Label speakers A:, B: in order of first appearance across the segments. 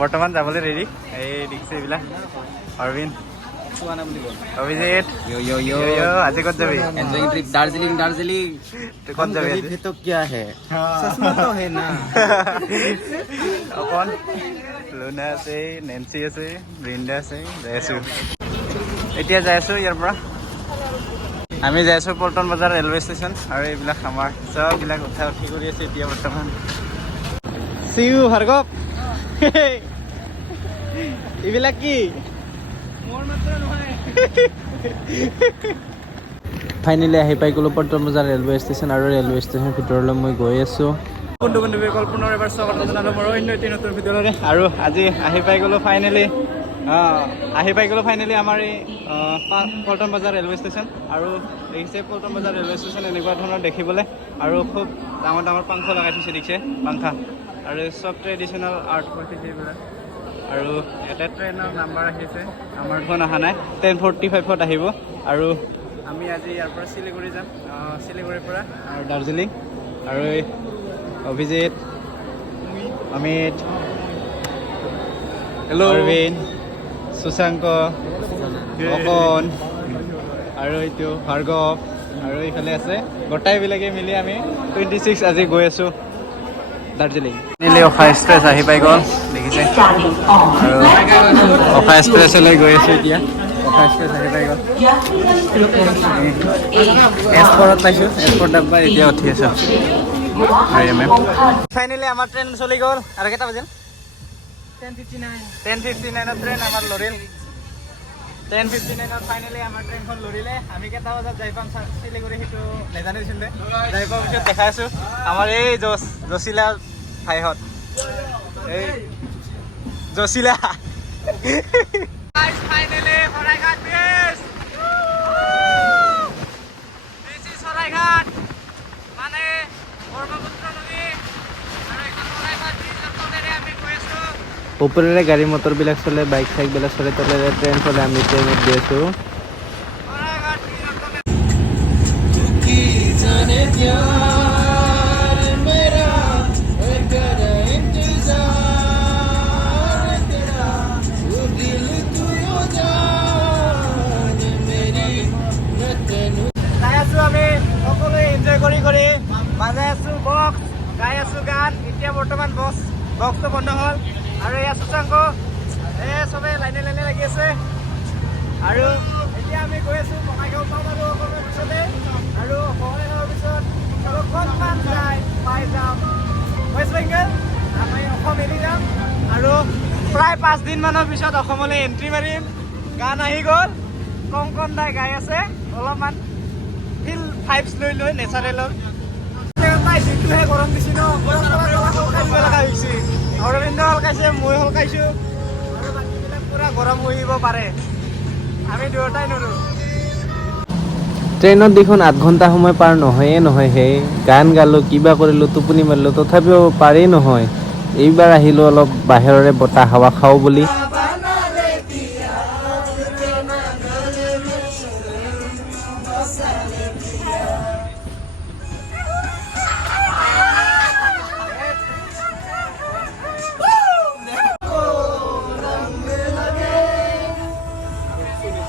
A: বৰ্তমান যাবলৈ ৰেডি এই ডিক্সি এইবিলাক। অৰবিন্দ। এতিয়া যাই আছো। ইয়াৰ পৰা। আমি যাই আছো পল্টন বজাৰ ৰেলৱে ষ্টেচন আৰু এইবিলাক আমাৰ চববিলাক উঠা উঠি কৰি আছে এতিয়া বৰ্তমান। এইবিলাক কি?
B: ফাইনেলি আহি পাই গ'লো পল্টন বজাৰ ৰেলৱে ষ্টেচন আৰু ৰেলৱে ষ্টেচনৰ ভিতৰলৈ মই গৈ আছোঁ।
A: বন্ধু বান্ধৱীসকল পুনৰ এবাৰ স্বাগতম জনালোঁ মোৰ অন্য এটি নতুন ভিডিঅ'ৰে আৰু আজি আহি পাই গ'লোঁ ফাইনেলি আহি পাই গ'লোঁ ফাইনেলি আমাৰ এই পল্টন বজাৰ ৰেলৱে ষ্টেচন আৰু দেখিছে পল্টন বজাৰ ৰেলৱে ষ্টেচন এনেকুৱা ধৰণৰ দেখিবলৈ। আৰু খুব ডাঙৰ ডাঙৰ পাংখ লগাই থৈছে দেখিছে পাংখা। আৰু চব ট্ৰেডিশ্যনেল আৰ্ট কৰি থৈছে এইবিলাক। আৰু এটা ট্ৰেইনৰ নাম্বাৰ আহিছে আমাৰখন অহা নাই টেন ফৰ্টি ফাইভত আহিব। আৰু আমি আজি ইয়াৰ পৰা শিলিগুৰি যাম শিলিগুৰিৰ পৰা আৰু দাৰ্জিলিং আৰু এই অভিজিত অমিত হেল্ল' অৰবিন্দ সুশাংক অকণ আৰু এইটো ভাৰ্গৱ আৰু এইফালে আছে গোটাইবিলাকে মিলি আমি টুৱেণ্টি ছিক্স আজি গৈ আছোঁ। দাৰ্জিলিং নিলে অখা এক্সপ্ৰেছ আহি পাই গ'ল দেখিছে? আৰু এক্সপ্ৰেছলৈ গৈ আছোঁ এতিয়া। অখা এক্সপ্ৰেছ আহি পাই গ'ল এয়াৰপৰ্টত পাইছোঁ এতিয়া উঠি আছোঁ। ফাইনেলি আমাৰ ট্ৰেইন চলি গ'ল। আৰু কেইটা বাজিল? টেন ফিফটি নাইনত ট্ৰেইন আমাৰ লৰিল। টেন ফিফটি নাইনত ফাইনেলি আমাৰ ট্ৰেইনখন লৰিলে। আমি কেইটা বজাত যাই পাম চা- শিলিগুৰি সেইটো নাজানিছিল যাই পোৱাৰ পিছত দেখাই আছোঁ আমাৰ এই জচ জচিলা ভাইহঁত এই জচিলা মানে
B: ওপৰেৰে গাড়ী মটৰবিলাক চলে বাইক চাইকবিলাক চলে তলেৰে ট্ৰেইন চলে আমি ট্ৰেইনত গৈ আছোঁ।
A: লাইনে লাইনে লাগি আছে। আৰু এতিয়া আমি গৈ আছোঁ বঙাইগাঁও পাম আৰু অকণমান পিছতে। আৰু বঙাইগাঁৱৰ পিছত আৰু অকণমান যায় পাই যাম। ৱেষ্ট বেংগল আমি অসম এৰি যাম। আৰু প্ৰায় পাঁচদিনমানৰ পিছত অসমলৈ এণ্ট্ৰি মাৰিম। গান আহি গ'ল। কংকন দাই গাই আছে। অলপমান ফিল ফাইভছ লৈ লৈ নেচাৰেলৰ তাই যিটোহে গৰম দিছে ন অৰবিন্দ সলকাইছে মই বাকীবিলাক পূৰা গৰম হৈ আহিব
B: ট্ৰেইনত দেখোন আঠ ঘণ্টা সময় পাৰ নহয়ে নহয় হে। গান গালোঁ, কিবা কৰিলোঁ, টোপনি মাৰিলোঁ, তথাপিও পাৰেই নহয়। এইবাৰ আহিলোঁ অলপ বাহিৰৰে বতাহ হাৱা খাওঁ বুলি।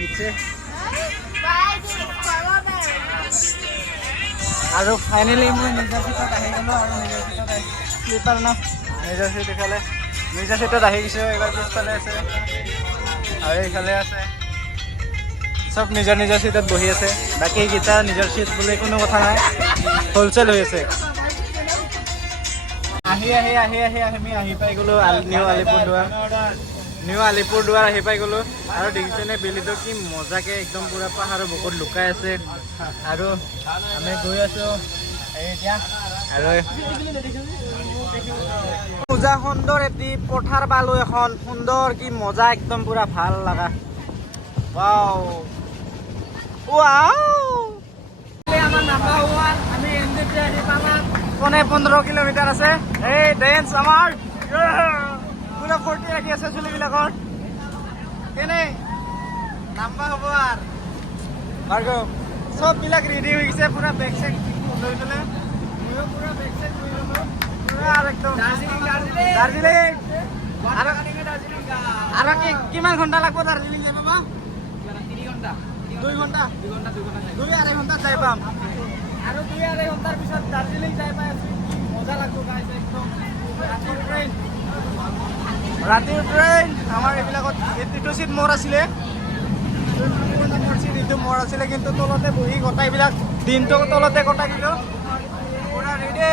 A: নিচে। আৰু ফাইনেলি মই নিজৰ চিটত আহি গ'লোঁ আৰু নিজৰ চিটত আহি শ্লিপাৰ ন নিজৰ চিট ইফালে নিজৰ চিটত আহি গৈছোঁ এইবাৰ পিছফালে আছে। আৰু এইফালে আছে। চব নিজৰ নিজৰ চিটত বহি আছে। বাকী কেইটা নিজৰ চিট বুলি কোনো কথা নাই। হ'লচেল হৈ আছে। আহি আহি আহি আহি আমি আহি পাই গ'লো আলি নিউ আলিপুৰদুৱাৰ। নিউ আলিপুৰদুৱাৰ আহি পাই গ'লো। আৰু দেখিছেনে, বেলিটো কি মজাকে একদম পূৰা পাহাৰৰ বুকুত লুকাই আছে। আৰু আমি গৈ আছোঁ পূজা সুন্দৰ এটি পথাৰ পালো এখন। সুন্দৰ কি মজা, একদম পুৰা ভালো লগা। পনে পোন্ধৰ কিলোমিটাৰ আছে? এই ডেন্স আমাৰ। পুৰা ফূৰ্তি ৰাখি আছে চুলিবিলাকৰ কেনে? নাম্বাৰ হ'ব আৰু। ভাৰ্গৱ চববিলাক ৰেডি হৈ গৈছে পুৰা বেগ চেগ লৈ পেলাই। ময়ো পুৰা বেগ চেগ লৈ ল'লো। পুৰা আৰু একদম। দাৰ্জিলিং আৰু আৰু কি কিমান ঘণ্টা লাগব দাৰ্জিলিং যাই পাবা? দুই ঘণ্টা? দুই আঢ়ৈ ঘণ্টাত যাই পাম। আৰু দুই আঢ়ৈ ঘণ্টাৰ পিছত দাৰ্জিলিং যাই পাই আছো। মজা লাগব একদম। ট্ৰেইন ৰাতিৰ ট্ৰেইন আমাৰ এইবিলাকত এইটো চিট মোৰ আছিলে। এইটো মোৰ আছিলে কিন্তু তলতে বহি গোটাইবিলাক দিনটো তলতে কটাই দিলোঁ পুৰা ready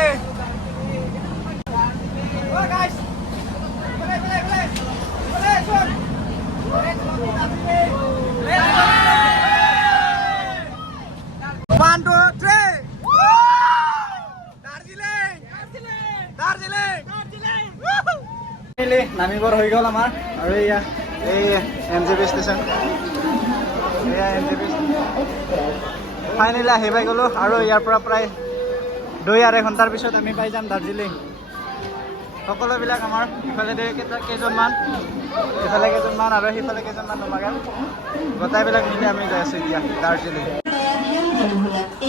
A: One, two, three. Darjeeling Darjeeling নামি ঘৰ হৈ গ'ল আমাৰ। আৰু এয়া এই এন জে পি ষ্টেচন এয়া এন জে পি ফাইনেলি আহি পাই গ'লোঁ। আৰু ইয়াৰ পৰা প্ৰায় দুই আঢ়ৈ ঘণ্টাৰ পিছত আমি পাই যাম দাৰ্জিলিং। সকলোবিলাক আমাৰ ইফালে কেইজনমান। ইফালে কেইজনমান আৰু সিফালে কেইজনমান নালাগে গোটাইবিলাক মিলি আমি গৈ আছোঁ এতিয়া দাৰ্জিলিং।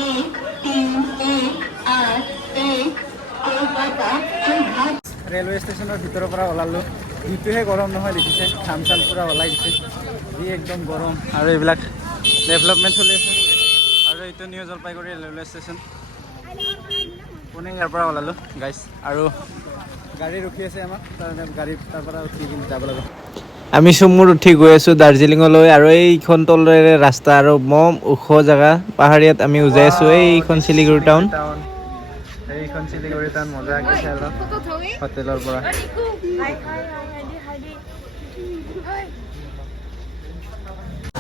C: এক এক, আঠ, এক কলকাতা
A: ৰেলৱে ষ্টেচনৰ ভিতৰৰ পৰা ওলালোঁ। যিটোহে গৰম নহয় দেখিছে ঘাম চাম পূৰা ওলাই দিছে। যি একদম গৰম। আৰু এইবিলাক ডেভেলপমেণ্ট চলি আছে। আৰু এইটো নিউ জলপাইগুৰি ৰেলৱে ষ্টেচন পুনে ইয়াৰ পৰা ওলালোঁ গাইছ আৰু গাড়ী ৰখি আছে আমাক তাৰ গাড়ী তাৰ পৰা উঠি কিনে যাব লাগে।
B: আমি চুমুৰ উঠি গৈ আছোঁ দাৰ্জিলিঙলৈ আৰু এইখন তলেৰে ৰাস্তা আৰু মম ওখ জেগা। পাহাৰীয়াত আমি উজাই আছোঁ। এইখন শিলিগুৰি টাউন
A: এইখন শিলিগুৰি টাউন মজা আঁকিছে অলপ হোটেলৰ পৰা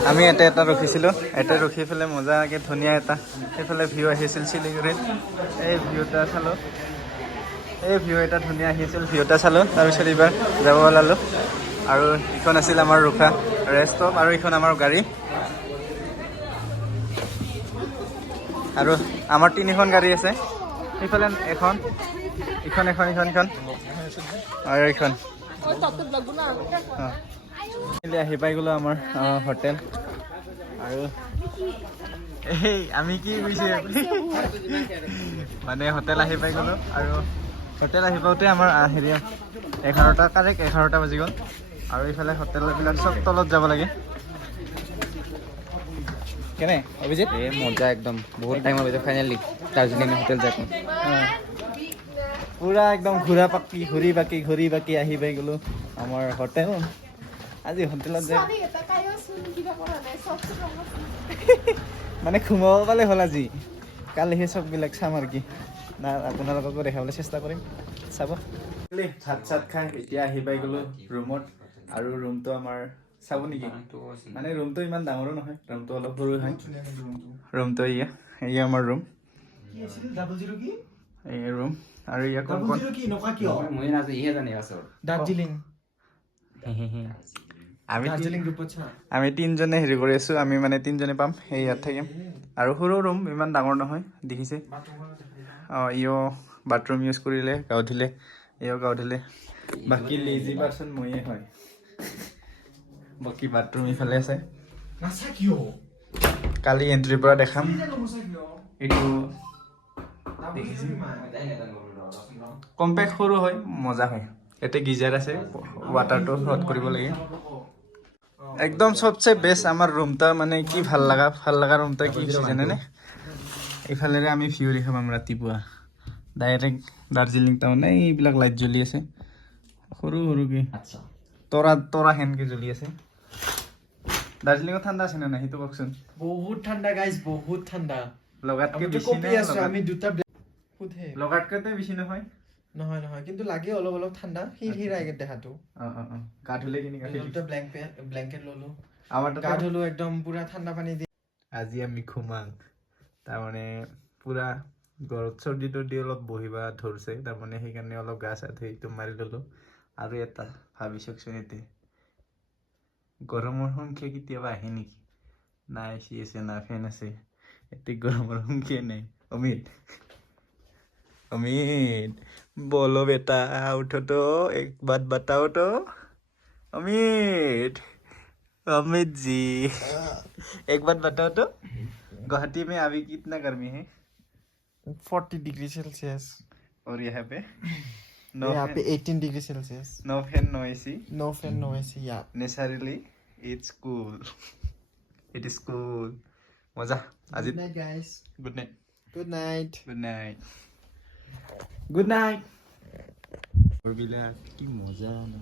A: আমি এটা এটা ৰখিছিলোঁ। এটা ৰখি পেলাই মজাকৈ ধুনীয়া এটা। সেইফালে ভিউ আহিছিল শিলিগুৰিত এই ভিউ এটা চালোঁ। এই ভিউ এটা ধুনীয়া আহিছিল ভিউ এটা চালোঁ। তাৰপিছত এইবাৰ যাব ওলালোঁ। আৰু ইখন আছিল আমাৰ ৰখা ৰেষ্ট ষ্টপ আৰু ইখন আমাৰ গাড়ী। আৰু আমাৰ তিনিখন গাড়ী আছে। সেইফালে এখন। ইখন এখন ইখন ইখন। আৰু এইখন। এতিয়া আহি পাই গ'লোঁ আমাৰ হোটেল। আৰু এই, আমি কি কৈছে মানে হোটেল আহি পাই গ'লোঁ আৰু হোটেল আহি পাওঁতে আমাৰ হেৰি, এঘাৰটা কাৰেক্ট এঘাৰটা বাজি গ'ল। আৰু ইফালে হোটেলবিলাক চব তলত যাব লাগে। কেনে অভিজিত
B: এই মজা একদম। বহুত টাইমৰ পিছত ফাইনেলি দাৰ্জিলিং হোটেল যাই
A: পুৰা একদম ঘূৰা পাকি ঘূৰি পাকি ঘূৰি পাকি আহি পাই গ'লো আমাৰ হোটেল আজি হোটেলত যে মানে সোমাব পালে হ'ল আজি। কালি সেই চববিলাক চাম আৰু কি। না আপোনালোককো দেখাবলৈ চেষ্টা কৰিম। চাব। ভাত চাত খাই এতিয়া আহি পাই গ'লো ৰুমত আৰু ৰুমটো আমাৰ চাব নেকি? মানে ৰুমটো ইমান ডাঙৰো নহয় ৰুমটো অলপ সৰু হয়। ৰুমটো এয়া এয়া আমাৰ ৰুম এই ৰুম আৰু কোন
D: দাৰ্জিলিং।
A: আমি
D: দাৰ্জিলিং
A: আমি তিনিজনে হেৰি কৰি আছোঁ আমি মানে তিনিজনে পাম সেই ইয়াত থাকিম। আৰু সৰু ৰুম ইমান ডাঙৰ নহয় দেখিছে? অঁ ইও বাথৰুম ইউজ কৰিলে গাও ধুলে ইও গাও ধুলে বাকী লেজি পাৰ্চন ময়ে হয়। বাকী বাথৰুম ইফালে আছে। কালি এণ্ট্ৰিৰ পৰা দেখাম। এইটো কম্পেক্ট সৰু হয় মজা হয়। ইয়াতে গিজাৰ আছে ৱাটাৰটো হট কৰিব লাগে। একদম চবচে বেষ্ট আমাৰ ৰুমটা মানে কি ভালো লগা ভালো লগা ৰুমটা কি হৈছে জানেনে? এইফালেৰে আমি ভিউ দেখাম পাম ৰাতিপুৱা। ডাইৰেক্ট দাৰ্জিলিং টাউন এইবিলাক লাইট জ্বলি আছে। সৰু সৰুকে। তৰা তৰা সেনকে জ্বলি আছে। দাৰ্জিলিঙত ঠাণ্ডা আছে নে সেইটো কওকচোন।
D: বহুত ঠাণ্ডা গাইজ বহুত ঠাণ্ডা।
A: লগাতকে বেছি
D: কঁপি
A: নে
D: আছো আমি দুটা সোধে।
A: লগাতকেতো বেছি নহয়।
D: নহয় নহয় কিন্তু লাগে অলপ অলপ ঠাণ্ডা। হিৰ হিৰ আগে দেহাটো।
A: গা ধুলে কেনেকুৱা feel?
D: দুটা ব্লেংকেট ব্লেংকেট ললো।
A: আমাৰ
D: গা ধুলো একদম পুৰা ঠাণ্ডা পানী দি।
A: আজি আমি ঘুমাং তাৰমানে পূৰা ঘৰত চৰ্দি তৰ্দি অলপ বহিবা ধৰিছে। তাৰমানে সেইকাৰণে অলপ গা চা ধুই মাৰি ল'লোঁ। আৰু এটা ভাবি চাওকচোন ইয়াতে গৰমৰ সংখ্যা কেতিয়াবা আহে নেকি না এ চি আছে না ফেন আছে এতে গৰমৰ সংখ্যা নাই অমিত অমিত বলো বেটা উঠো তো এক बात बताओ तो अमित अमित जी एक बात बताओ तो गुवाहाटी में अभी कितना गर्मी है
D: फोर्टी डिग्री सेल्सियस
A: और यहाँ पे
D: no
A: yeah,
D: fan, 18 degree
A: Celsius. No fan, no
D: AC. No fan, no AC,
A: yeah. Necessarily, it's cool. it is cool. Maza.
D: Good night, guys.
A: Good night.
D: Good night.
A: Good night. Good night. কি মজা না